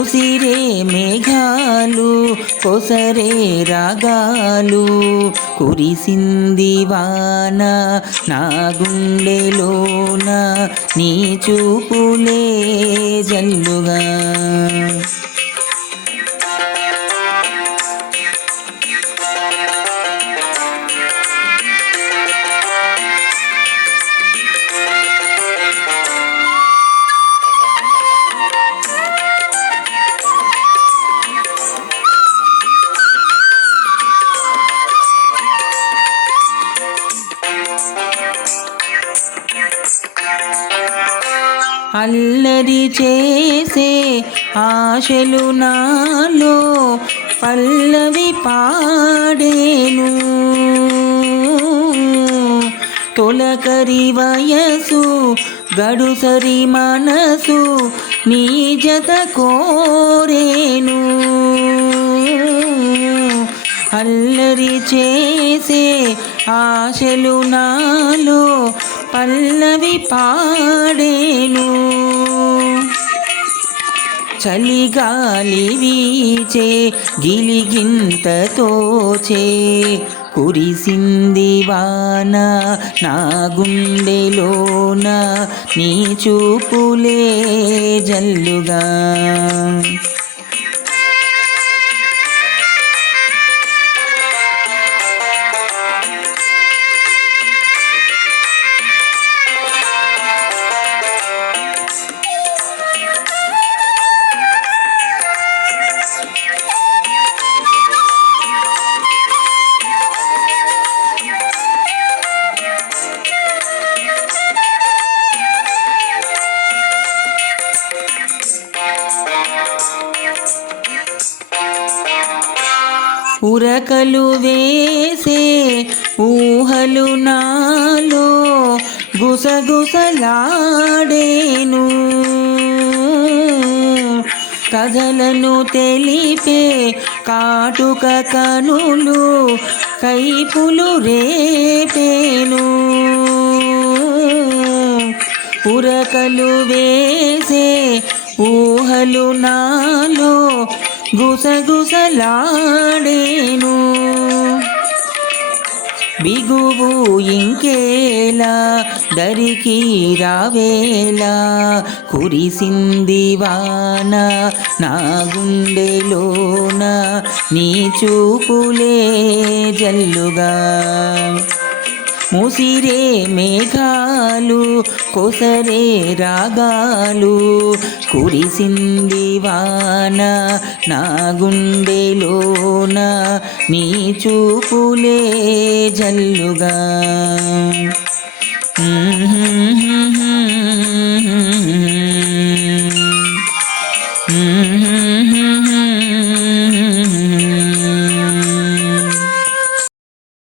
ముసిరే మేఘాలు కొసరే రాగాలు. కురిసింది వాన నా గుండెలోన నీ చూపులే జల్లుగా. అల్లరి చేసే ఆశలు నాలో పల్లవి పాడేను. తొలకరి వయసు గడుసరి మనసు నీ జత కోరేను. అల్లరి చేసే ఆశలు నాలో పల్లవి పాడేను. చలిగాలి వీచే గిలిగింత తోచే కురిసింది వాన నా గుండెలోన నీ చూపులే జల్లుగా. ఉరకలు వేసే ఊహలు నాలో గుసగుసలాడేను. కథలను తెలిపే కాటుక కనులు కైపులు రేపేను. ఉరకలు వేసే ఊహలు నాలో గుసగుసలాడేను. బిగువు ఇంకేలా దరికి రావేలా కురిసింది వాన నా గుండెలోన నీ చూపులే జల్లుగా. ముసిరే మేఘాలు కొసరే రాగాలు కురిసింది వాన నా గుండెలోన నీ చూపులే జల్లుగా.